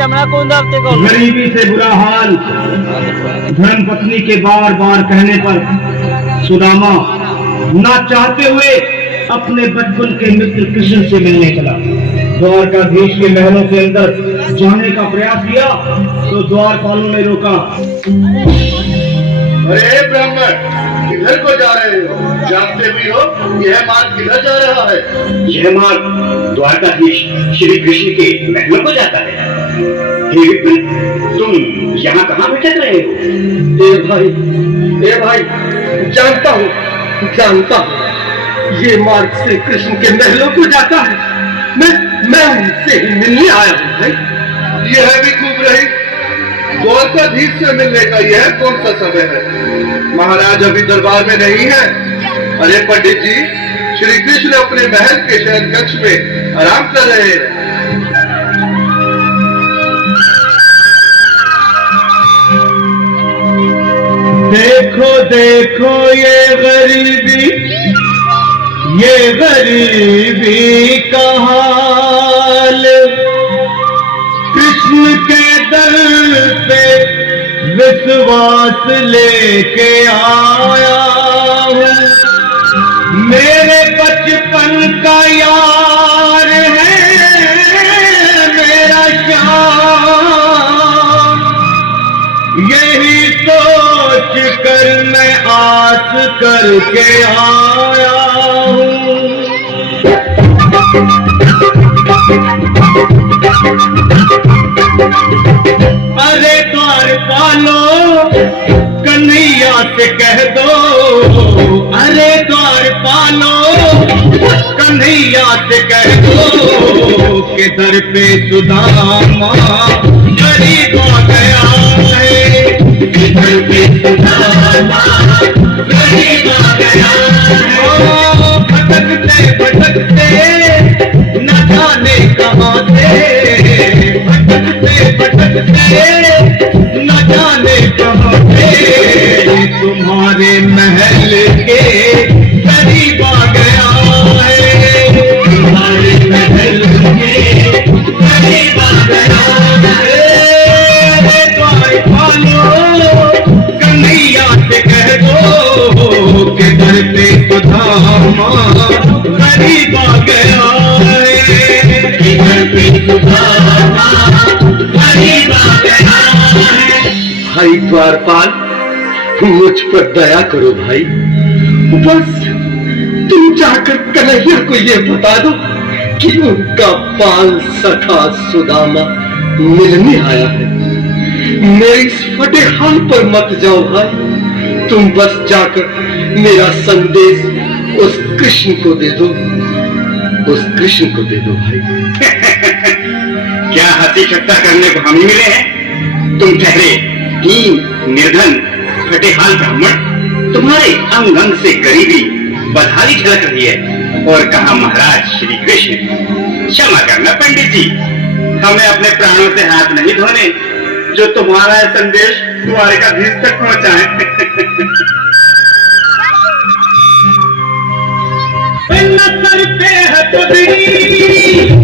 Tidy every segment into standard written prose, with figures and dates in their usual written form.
चमड़ा कौन दावते को? गरीबी से बुरा हाल धर्म पत्नी के बार बार कहने पर सुदामा ना चाहते हुए अपने बचपन के मित्र कृष्ण से मिलने चला। द्वारकाधीश के महलों के अंदर जाने का प्रयास किया तो द्वारपालों ने रोका। अरे ब्राह्मण, किधर को जा रहे हो? जानते भी हो यह मार्ग किधर जा रहा है? यह मार्ग द्वारकाधीश श्री कृष्ण के महलों को जाता है। हे विप्र, तुम यहाँ कहाँ भटक रहे हो? ए भाई, जानता हूँ ये मार्ग से कृष्ण के महलों को जाता है। मैं उनसे ही मिलने आया हूँ भाई। यह भी खूब रही, द्वारकाधीश से मिलने का यह कौन सा समय है? महाराज अभी दरबार में नहीं है। अरे पंडित जी, श्री कृष्ण अपने महल के शयन कक्ष में आराम कर रहे हैं। देखो देखो ये गरीबी का हाल, कृष्ण के दर पे विश्वास लेके आया हूँ। मेरे बचपन का यार है मेरा श्याम, यही सोच कर मैं आस करके आया हूँ। अरे द्वारपालो कन्हैया से कह दो, अरे द्वारपालो कन्हैया से कह दो कि दर पे सुदामा गरीब आ गया है। दर पे सुदामा गरीब आ गया है। भटकते न जाने कहाँ से, भटकते न जाने कहाँ से तुम्हारे महल के करीब आ गया है। तुम्हारे महल के करीब आ गया है। द्वारपालो कन्हैया से कह दो कि दर पे सुदामा गरीब आ गया है। दर पे सुदामा गरीब आ गया है। भाई द्वारपाल, मुझ पर दया करो भाई। बस तुम जाकर कन्हैया को यह बता दो कि उनका बाल सखा सुदामा मिलने आया है। मेरे इस फटे हाल पर मत जाओ भाई। तुम बस जाकर मेरा संदेश उस कृष्ण को दे दो, उस कृष्ण को दे दो भाई। क्या हंसी ठट्टा करने को हम ही मिले हैं? तुम ठहरे दीन निर्धन फटेहाल ब्राह्मण, तुम्हारे अंग अंग से गरीबी बदहाली झलक रही है। और कहा महाराज श्री कृष्ण। क्षमा करना पंडित जी, हमें अपने प्राणों से हाथ नहीं धोने जो तुम्हारा संदेश द्वारकाधीश तक पहुंचाए। न सर पे है पगड़ी,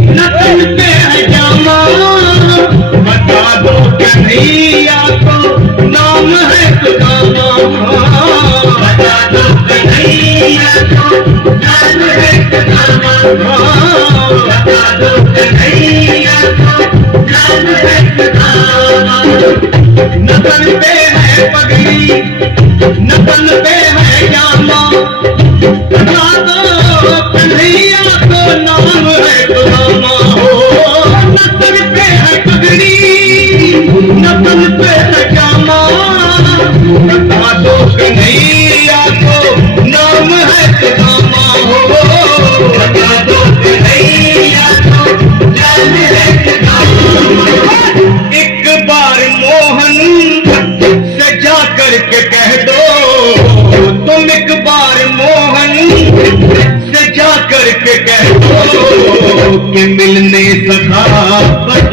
न तन पे है जामा, बता दो कन्हैया को नाम है सुदामा। बता दो कन्हैया को नाम है सुदामा। बता दो कन्हैया को नाम है सुदामा। न तन पे है पगड़ी, न तन पे है जामा, बता दो कन्हैया को नाम है सुदामा। न तन पे है पगड़ी, न तन पे है जामा, बता दो कन्हैया को नाम है सुदामा। बता दो कन्हैया को नाम है सुदामा। एक बार मोहन से जा करके कह दो, तुम एक बार मोहन से जा करके कह दो कि मिलने सखावत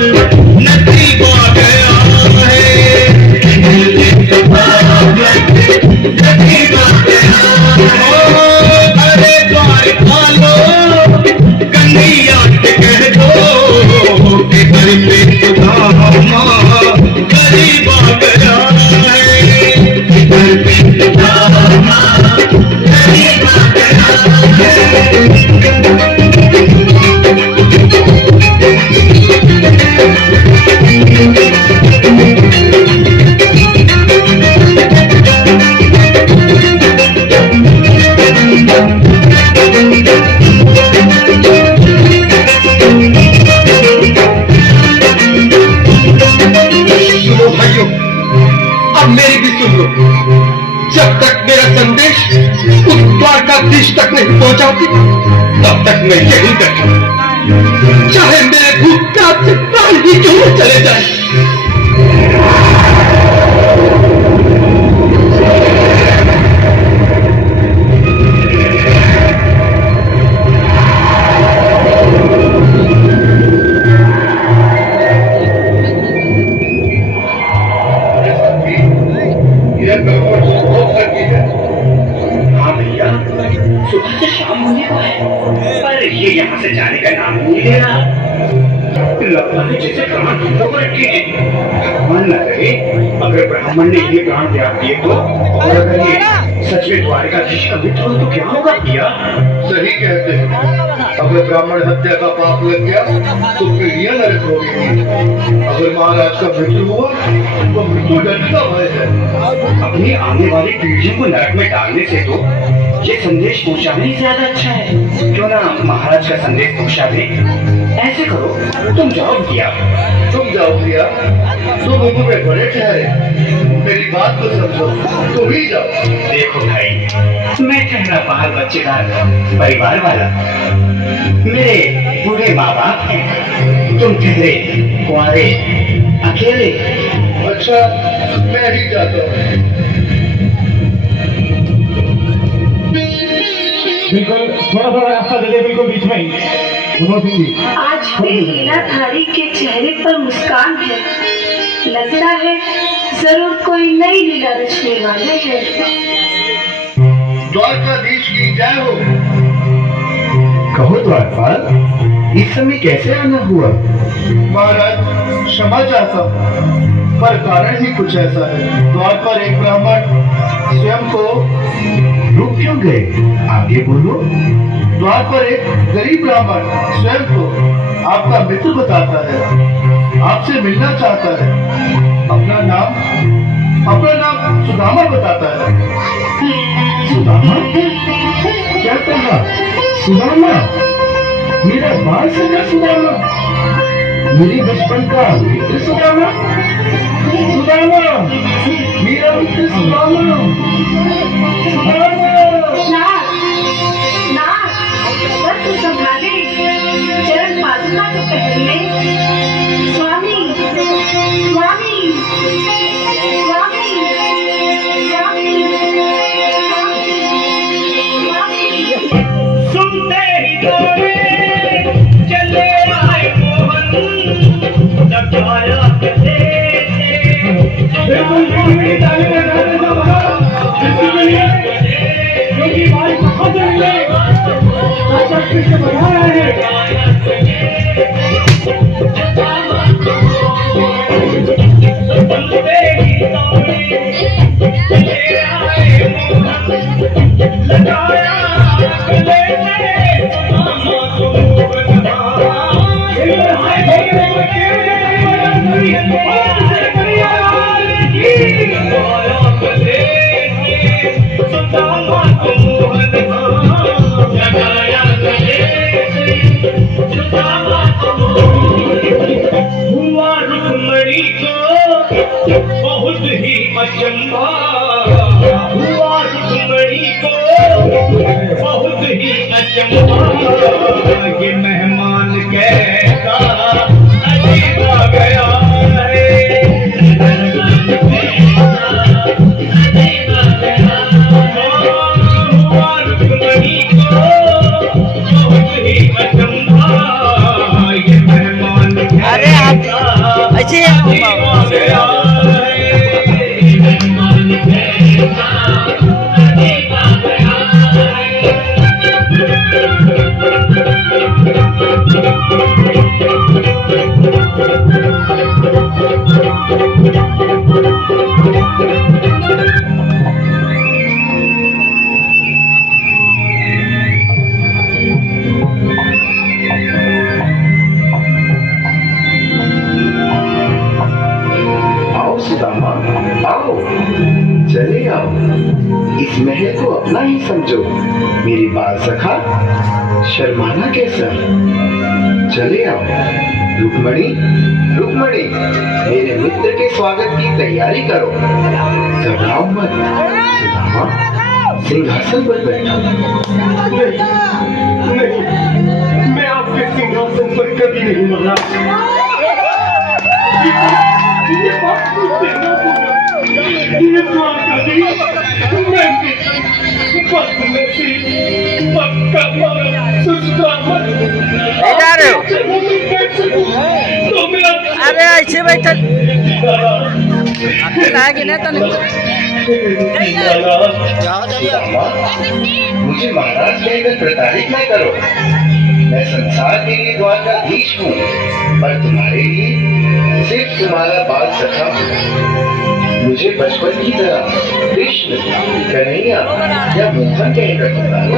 नसीब आ गया है। मिलने सखावत नसीब आ गया है। अरे द्वारपालो कन्हैया से कह दो कि घर पे सुदामा नहीं पहुंचाओगे तब तक मैं यही बैठा, चाहे मेरे भूख प्यास से प्राण भी क्यों न चले जाए। हाँ भैया, सुबह से शाम होने को है पर ये यहाँ से जाने का नाम नहीं ले रहा। लगता है जैसे प्राण ढूंढो को रखे हैं। भगवान न करे अगर ब्राह्मण ने ये प्राण त्याग दिए तो, और अगर ये सच में द्वारिकाधीश का मित्र हो तो क्या होगा भैया? सही कहते हैं, अगर ब्राह्मण हत्या का पाप लग गया तो पीढ़ियां नरक होगी। अगर महाराज का मृत्यु हुआ तो मृत्यु दंड का भय है। अपनी आने वाली पीढ़ियों को नरक में डालने से तो ये संदेश पहुंचाना ही ज्यादा अच्छा है। क्यों ना महाराज का संदेश पहुंचा दे। ऐसे करो, तुम जाओ भैया। तुम जाओ भैया, तुम उम्र में बड़े ठहरे, मेरी बात को समझो, तुम ही जाओ। देखो भाई, मैं ठहरा बाहर बच्चेदार परिवार वाला, मेरे बूढ़े माँ बाप हैं, तुम ठहरे कुंवारे अकेले। अच्छा, मैं ही जाता हूँ। बिल्कुल थोड़ा थोड़ा रास्ता दे दे, बिल्कुल बीच में ही। आज भी लीलाधारी के चेहरे पर मुस्कान है। लगता है जरूर कोई नई लीला रचने वाले हैं। द्वारकाधीश की जय हो। कहो द्वारपाल, इस समय कैसे आना हुआ? महाराज क्षमा चाहता हूँ, पर कारण ही कुछ ऐसा है। द्वार पर एक ब्राह्मण स्वयं को रुक क्यों गए? आगे बोलो। द्वार पर एक गरीब ब्राह्मण स्वयं को आपका मित्र बताता है, आपसे मिलना चाहता है। अपना नाम सुदामा बताता है। सुदामा? क्या कहा? सुदामा? मेरा बाल सगा सुदामा, मेरी बचपन का मित्र सुदामा, सुदामा, मेरा मित्र सुदामा, सुदामा। संभाले चरण पादुका के पहले। स्वामी स्वामी स्वामी स्वामी सुनते ही दौड़े चले आए मोहन, लगाया गले क्योंकि भाई कहाँ जाएंगे, अच्छा कृष्ण बना रहे हैं। हुआ रुक्मणी को बहुत ही अचंभा, हुआ रुक्मणी को बहुत ही अचंभा। ये मेहमान कैसा अजीब आ गया है, हुआ रुक्मणी को बहुत ही अचंभा। ये मेहमान ऐसे चले आओ, इस महल को अपना ही समझो। मेरी बात सखा, शर्माना कैसा? चले आओ। रुक्मणी, रुक्मणी, मेरे मित्र के स्वागत की तैयारी करो, घबराओ मत। सुदामा, सिंहासन पर बैठा। नहीं, मैं आपके सिंहासन पर कभी नहीं मरा। ये बात मुझसे न बोलो। ये द्वारकाधी, मैं बदनसीब, बदकर्म, सुस्तामत। नहीं जा रहे हो? तो मेरा अरे ऐसे बैठा अकेला है कि नहीं तो अम्मा, मुझे महाराज कहकर प्रताड़ित न करो। मैं संसार के लिए द्वारकाधीश हूँ, पर तुम्हारे लिए सिर्फ तुम्हारा बाल सखा हूँ। मुझे बचपन की तरह कृष्ण, कन्हैया या मोहन कहकर पुकारो।